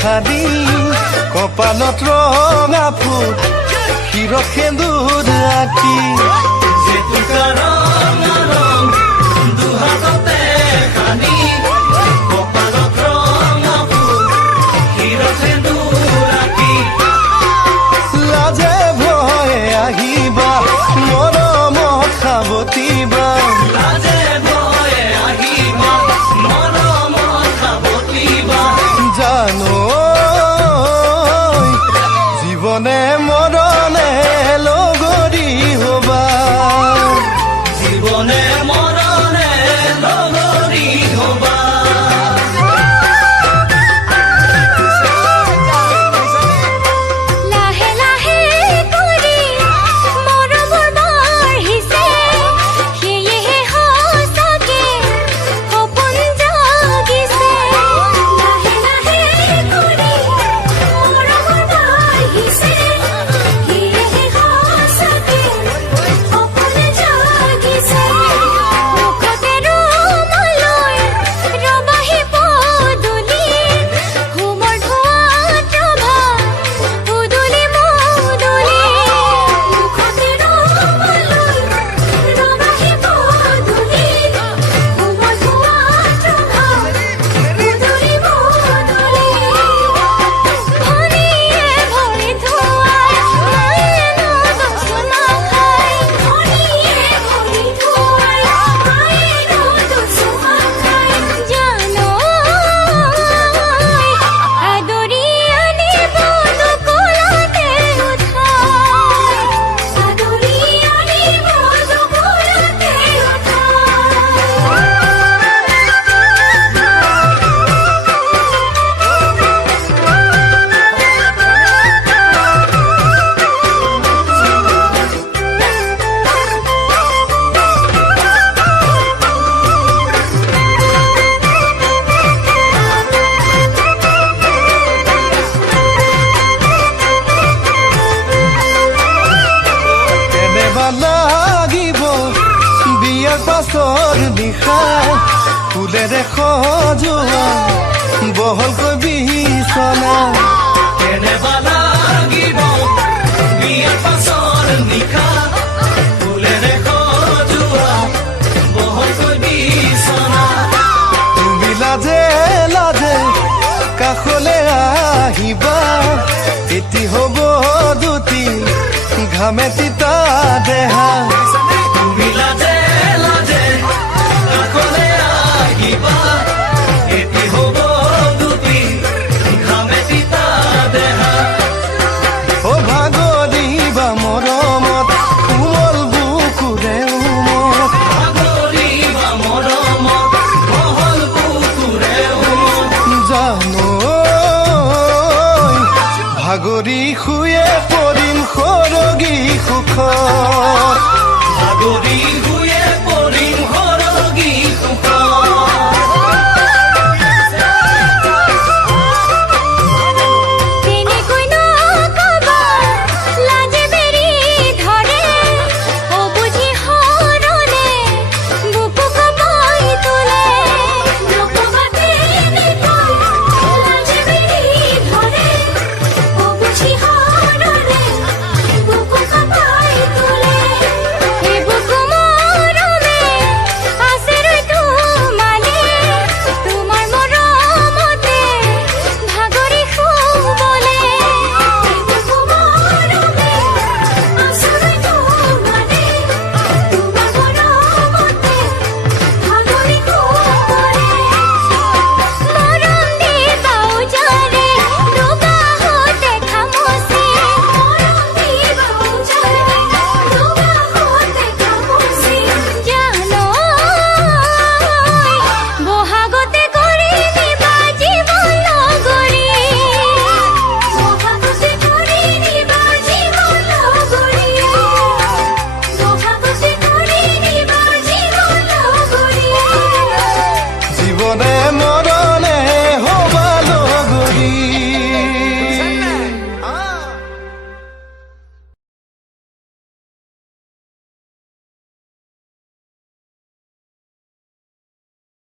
দেখা দি কপালত ৰঙা ফুট শিৰত সেন্দুৰ আঁকি জেতুকা ৰঙা ৰং দুহাততে সানি কপালত ৰঙা ফুট শিৰত সেন্দুৰ আঁকি লাজে ভয়ে আহিবা মৰমত সাৱটিবা লাজে ভয়ে আহিবা মৰমত সাৱটিবা জানো জীৱনে মৰণে লগৰী হবা জীৱনে মৰণে লগৰী হবা লাহে লাহে কৰি মৰমৰ বাঢ়িছে সেয়েহে সঁচাকে সপোন জাগিছে লাহে লাহে কৰি মৰমৰ বাঢ়িছে সেয়েহে সঁচাকে সপোন জাগিছে মুখতে ৰুমালৈ ৰবাহি পদূলি ঘুমৰ ধোঁৱাত ৰভা উদুলি মুদুলি মুখতে ৰুমালৈ ৰবাহি পদূলি ঘুমৰ ধোঁৱাত ৰভা উদুলি মুদুলি ভনীয়ে ভৰি ধোৱাই মায়েনো দুচুমা খাই ভনীয়ে ভৰি ধোৱাই মায়েনো দুচুমা খাই জানো আদৰি আনিব দুকুলতে উঠাই আদৰি আনিব দুকুলতে কেনেবা লাগিব বিয়াৰ পাছৰ নিশা ফুলেৰে সজোৱা বহলকৈ বিচনা কেনেবা লাগিব বিয়াৰ পাছৰ নিশা ফুলেৰে সজোৱা বহলকৈ বিচনা তুমি লাজে লাজে কাষলে আহিবা এটি হ'ব দুটি ঘামে তিতা দেহা তুমি লাজে লাজে কাষলে আহিবা এটি হ'ব দুটি ঘামে তিতা দেহা অ ভাগৰিবা মৰমত কোমল বুকুৰে উমত ভাগৰিবা মৰমত বহল বুকুৰে উমত জানো ভাগৰি শুয়ে পৰিম সৰগী সুখত ভাগৰি শুয়ে পৰিম সৰগী সুখত